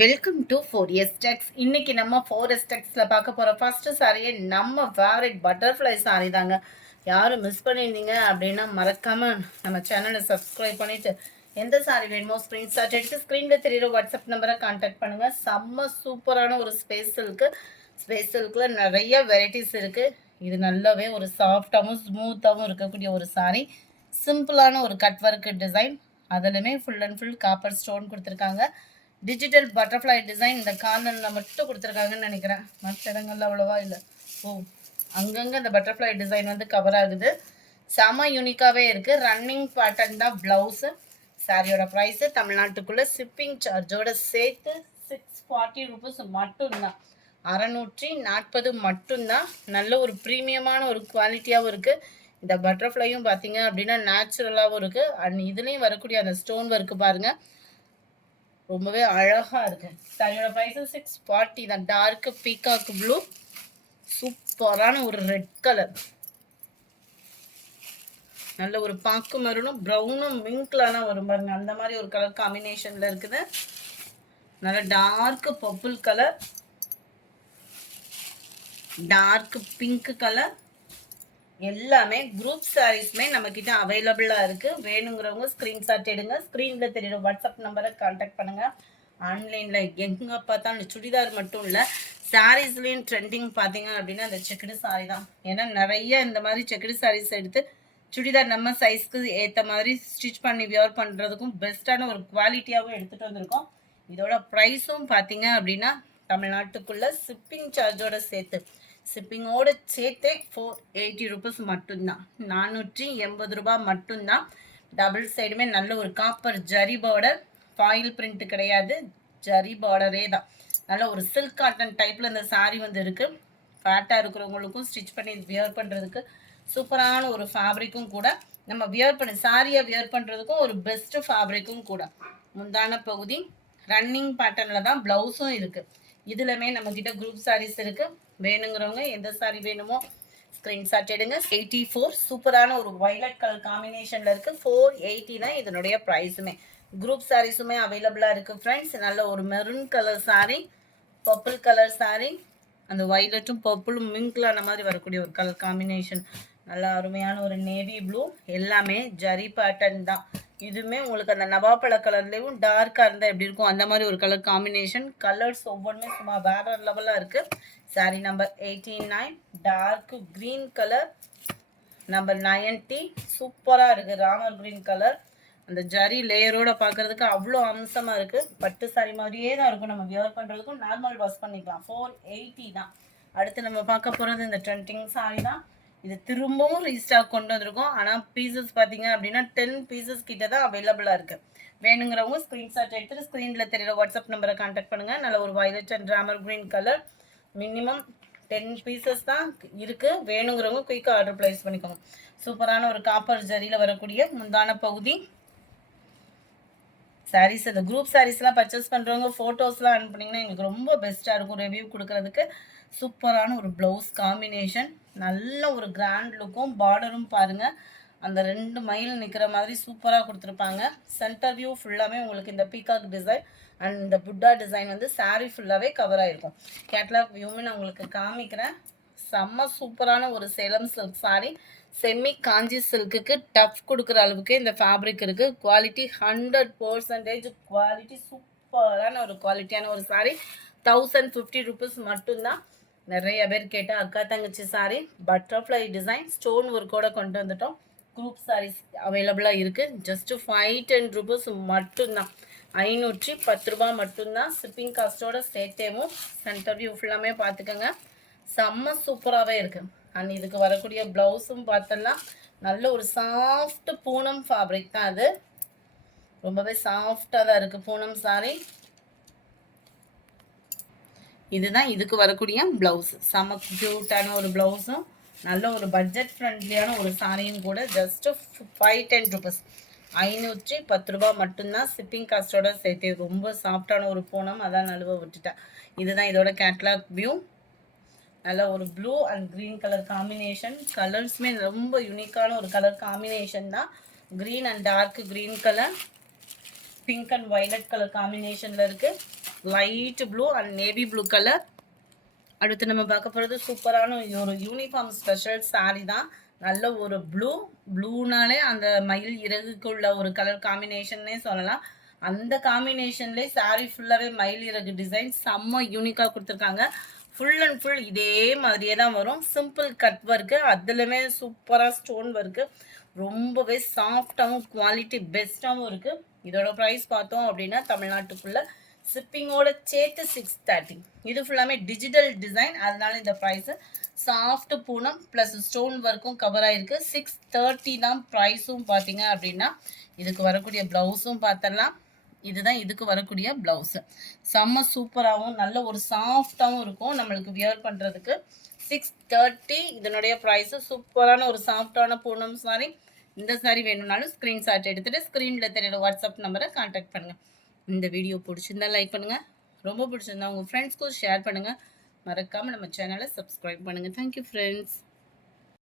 Welcome to 4S Tex. இன்னைக்கு நம்ம 4S Texல பார்க்க போற ஃபர்ஸ்ட் சாரியே நம்ம ஃபேவரட் பட்டர்ஃப்ளை சாரி தாங்க. யாரும் மிஸ் பண்ணியிருந்தீங்க அப்படின்னா மறக்காம நம்ம சேனலை சப்ஸ்கிரைப் பண்ணிட்டு எந்த சாரி வேணுமோ ஸ்க்ரீன்ஷாட் எடுத்து ஸ்க்ரீனில் தெரியுற வாட்ஸ்அப் நம்பரை கான்டாக்ட் பண்ணுங்க. செம்ம சூப்பரான ஒரு ஸ்பேஸ் சில்கில் நிறைய வெரைட்டிஸ் இருக்கு. இது நல்லாவே ஒரு சாஃப்டாகவும் ஸ்மூத்தாகவும் இருக்கக்கூடிய ஒரு சாரி. சிம்பிளான ஒரு கட் ஒர்க் டிசைன், அதுலையுமே full and full copper stone கொடுத்துருக்காங்க. டிஜிட்டல் பட்டர்ஃப்ளை டிசைன் இந்த கார்னரில் மட்டும் கொடுத்துருக்காங்கன்னு நினைக்கிறேன். மற்ற இடங்கள்ல அவ்வளோவா இல்லை. அங்கங்கே இந்த பட்டர்ஃப்ளை டிசைன் வந்து கவர் ஆகுது. செம யூனிக்காகவே இருக்குது. ரன்னிங் பேட்டர்ன் தான் ப்ளவுஸு. சாரியோட ப்ரைஸு தமிழ்நாட்டுக்குள்ளே ஷிப்பிங் சார்ஜோட சேர்த்து 640 rupees மட்டும்தான். 640 மட்டும்தான். நல்ல ஒரு ப்ரீமியமான ஒரு குவாலிட்டியாகவும் இருக்குது. இந்த பட்டர்ஃப்ளையும் பார்த்தீங்க அப்படின்னா நேச்சுரலாகவும் இருக்குது. அண்ட் இதுலேயும் வரக்கூடிய அந்த ஸ்டோன் ஒர்க்கு பாருங்கள், ரொம்பவே அழகா இருக்கு. சாரியோட பிரைஸ் 640 தான். டார்க் பீகாக் ப்ளூ, சூப்பரான ஒரு ரெட் கலர், நல்ல ஒரு பாக்கு மரணும் ப்ரௌனும் மிங்க்லான வரும் பாருங்க, அந்த மாதிரி ஒரு கலர் காம்பினேஷன்ல இருக்குது. நல்ல dark purple colour, dark pink colour, எல்லாமே குரூப் சாரீஸ்மே நம்ம கிட்ட அவைலபிளா இருக்கு. வேணுங்கிறவங்க ஸ்கிரீன்ஷாட் எடுங்க. ஸ்கிரீன்ல தெரியுற வாட்ஸ்அப் நம்பரை கான்டாக்ட் பண்ணுங்க. ஆன்லைன்ல எங்க பார்த்தா அந்த சுடிதார் மட்டும் இல்ல, சாரீஸ்லயும் ட்ரெண்டிங் பார்த்தீங்க அப்படின்னா அந்த செக்குடு சாரி தான். ஏன்னா நிறைய இந்த மாதிரி செக்குடு சாரீஸ் எடுத்து சுடிதார் நம்ம சைஸ்க்கு ஏற்ற மாதிரி ஸ்டிச் பண்ணி வியர் பண்ணுறதுக்கும் பெஸ்ட்டான ஒரு குவாலிட்டியாகவும் எடுத்துகிட்டு வந்திருக்கோம். இதோட ப்ரைஸும் பார்த்தீங்க அப்படின்னா தமிழ்நாட்டுக்குள்ள ஷிப்பிங் சார்ஜோட சேர்த்து ஷிப்பிங்கோடு சேர்த்தே 480 rupees மட்டும்தான். 480 ரூபாய் மட்டும்தான். டபுள் சைடுமே நல்ல ஒரு copper zari border, foil print கிடையாது, ஜரி பார்டரே தான். நல்ல ஒரு சில்க் காட்டன் டைப்பில் இந்த சாரீ வந்து இருக்குது. ஃபேட்டாக இருக்கிறவங்களுக்கும் ஸ்டிச் பண்ணி வியர் பண்ணுறதுக்கு சூப்பரான ஒரு ஃபேப்ரிக்கும் கூட. நம்ம வியர் பண்ணி சாரியை வியர் பண்ணுறதுக்கும் ஒரு பெஸ்ட்டு ஃபேப்ரிக்கும் கூட. முந்தான பகுதி ரன்னிங் பேட்டர்னில் தான் ப்ளவுஸும் இருக்குது. இதுலமே நம்மக்கிட்ட குரூப் சாரீஸ் இருக்குது. வேணுங்கிறவங்க எந்த சாரி வேணுமோ ஸ்க்ரீன்ஷாட் எடுங்க. 84 சூப்பரான ஒரு வைலட் கலர் காம்பினேஷனில் இருக்குது. 480 தான் இதனுடைய ப்ரைஸுமே. குரூப் சாரீஸுமே அவைலபிளாக இருக்குது ஃப்ரெண்ட்ஸ். நல்ல ஒரு maroon colour sari, purple colour sari, அந்த வைலட்டும் பர்பிளும் மிங்க்லான மாதிரி வரக்கூடிய ஒரு கலர் காம்பினேஷன். நல்லா அருமையான ஒரு நேவி ப்ளூ, எல்லாமே ஜரி பேட்டர்ன் தான். இதுவுமே உங்களுக்கு அந்த நவாப்பழ கலர்லேயும் டார்க்காக இருந்தால் எப்படி இருக்கும் அந்த மாதிரி ஒரு கலர் காம்பினேஷன். கலர்ஸ் ஒவ்வொன்றுமே சும்மா வேற லெவலாக இருக்குது. Sari number 89 dark green colour, number 90 சூப்பராக இருக்குது ராமர் க்ரீன் கலர். அந்த ஜரி லேயரோட பார்க்குறதுக்கு அவ்வளோ அம்சமாக இருக்குது. பட்டு சாரி மாதிரியே தான் இருக்கும். நம்ம வியர் பண்ணுறதுக்கும் நார்மல் வாஷ் பண்ணிக்கலாம். 480 தான். அடுத்து நம்ம பார்க்க போகிறது இந்த ட்ரெண்டிங் சாரி தான். இது திரும்பவும் ரீஸ்டாக் கொண்டு வந்திருக்கோம். ஆனால் பீசஸ் பார்த்தீங்க அப்படின்னா 10 பீசஸ் கிட்ட தான் அவைலபிளாக இருக்குது. வேணுங்கிறவங்க ஸ்க்ரீன்ஷாட் எடுத்துகிட்டு ஸ்க்ரீனில் தெரியுற வாட்ஸ்அப் நம்பரை கான்டாக்ட் பண்ணுங்கள். நல்ல ஒரு violet and Ramar green colour, minimum 10 pieces தான் இருக்குது. வேணுங்கிறவங்க குயிக்காக ஆர்டர் ப்ளேஸ் பண்ணிக்கோங்க. சூப்பரான ஒரு காப்பர் ஜரியில் வரக்கூடிய முந்தான பகுதி. சாரீஸ் இந்த குரூப் சாரீஸ்லாம் பர்ச்சேஸ் பண்ணுறவங்க ஃபோட்டோஸ்லாம் அனுப்புனீங்கன்னா எங்களுக்கு ரொம்ப பெஸ்ட்டாக இருக்கும் ரிவ்யூ கொடுக்கறதுக்கு. சூப்பரான ஒரு ப்ளவுஸ் காம்பினேஷன், நல்ல ஒரு கிராண்ட் லுக்கும், பார்டரும் பாருங்கள் அந்த 2 மைல் நிற்கிற மாதிரி சூப்பராக கொடுத்துருப்பாங்க. சென்டர் வியூ ஃபுல்லாகவே உங்களுக்கு இந்த பீகாக் டிசைன் அண்ட் இந்த புட்டா டிசைன் வந்து சாரீ ஃபுல்லாகவே கவர் ஆகிருக்கும். கேட்லாக் வியூமே நான் உங்களுக்கு காமிக்கிறேன். செம்ம சூப்பரான ஒரு சேலம் சில்க் சாரீ. செமி காஞ்சி சில்க்குக்கு டஃப் கொடுக்குற அளவுக்கு இந்த ஃபேப்ரிக் இருக்குது. குவாலிட்டி 100% குவாலிட்டி, சூப்பரான ஒரு குவாலிட்டியான ஒரு சாரீ. 1050 rupees மட்டும்தான். நிறைய பேர் கேட்டால் அக்கா தங்கச்சி சாரீ பட்டர்ஃப்ளை டிசைன் ஸ்டோன் ஒர்க்கோட கொண்டு வந்துட்டோம். குரூப் சாரீஸ் அவைலபிளாக இருக்குது. ஜஸ்ட்டு 510 rupees மட்டும்தான். 510 ரூபா மட்டும்தான். ஷிப்பிங் காஸ்ட்டோட சேர்த்தேவும். சென்டர் வியூ ஃபுல்லாமே பார்த்துக்கோங்க, செம்ம சூப்பராகவே இருக்குது. அண்ட் இதுக்கு வரக்கூடிய ப்ளவுஸும் பார்த்தோம்னா நல்ல ஒரு சாஃப்ட் பூனம் ஃபேப்ரிக் தான். அது ரொம்பவே சாஃப்டாக தான் இருக்குது பூனம் சாரீ. இதுதான் இதுக்கு வரக்கூடிய ப்ளவுஸ். செம்ம க்யூட்டான ஒரு ப்ளவுஸும் நல்ல ஒரு பட்ஜெட் ஃப்ரெண்ட்லியான ஒரு சாரியும் கூட. ஜஸ்ட்டு 510 rupees, 510 ரூபா மட்டும்தான். ஷிப்பிங் காஸ்ட்டோட சேர்த்து. ரொம்ப சாஃப்டான ஒரு பூனம், அதான் நழுவ விட்டுட்டேன். இதுதான் இதோட கேட்லாக் வியூ. நல்ல ஒரு blue and green colour combination. கலர்ஸுமே ரொம்ப யூனிக்கான ஒரு கலர் காம்பினேஷன் தான். Green and dark green colour, pink and violet colour காம்பினேஷனில் இருக்குது. Light blue and navy blue colour. அடுத்து நம்ம பார்க்க போகிறது சூப்பரான ஒரு யூனிஃபார்ம் ஸ்பெஷல் சாரீ தான். நல்ல ஒரு ப்ளூனாலே அந்த மயில் இறகுக்குள்ள ஒரு கலர் காம்பினேஷன்னே சொல்லலாம். அந்த காம்பினேஷன்லேயே சாரீ ஃபுல்லாகவே மயில் இறகு டிசைன் செம்ம யூனிக்காக கொடுத்துருக்காங்க. ஃபுல் அண்ட் ஃபுல் இதே மாதிரியே தான் வரும். சிம்பிள் கட் ஒர்க்கு, அதுலேயுமே சூப்பராக ஸ்டோன் ஒர்க்கு, ரொம்பவே சாஃப்டாகவும் குவாலிட்டி பெஸ்ட்டாகவும் இருக்குது. இதோட ப்ரைஸ் பார்த்தோம் அப்படின்னா தமிழ்நாட்டுக்குள்ளே ஷிப்பிங்கோட சேர்த்து 630. இது ஃபுல்லாமே டிஜிட்டல் டிசைன், அதனால இந்த price. Soft Poonam plus stone ஒர்க்கும் கவர் ஆகிருக்கு. 630 தான் ப்ரைஸும் பார்த்தீங்க அப்படின்னா. இதுக்கு வரக்கூடிய ப்ளவுஸும் பார்த்துடலாம். இதுதான் இதுக்கு வரக்கூடிய ப்ளவுஸு. செம்ம சூப்பராகவும் நல்ல ஒரு சாஃப்டாகவும் இருக்கும் நம்மளுக்கு வியர் பண்ணுறதுக்கு. 630 இதனுடைய ப்ரைஸு. சூப்பரான ஒரு சாஃப்டான பூனம் சாரி. இந்த சாரி வேணும்னாலும் ஸ்க்ரீன்ஷாட் எடுத்துகிட்டு ஸ்க்ரீனில் தெரியுற வாட்ஸ்அப் நம்பரை கான்டாக்ட் பண்ணுங்கள். இந்த வீடியோ பிடிச்சிருந்தா லைக் பண்ணுங்கள், ரொம்ப பிடிச்சிருந்தா உங்கள் ஃப்ரெண்ட்ஸ்க்கும் ஷேர் பண்ணுங்கள். மறக்காமல் நம்ம சேனலை சப்ஸ்கிரைப் பண்ணுங்கள். Thank you friends.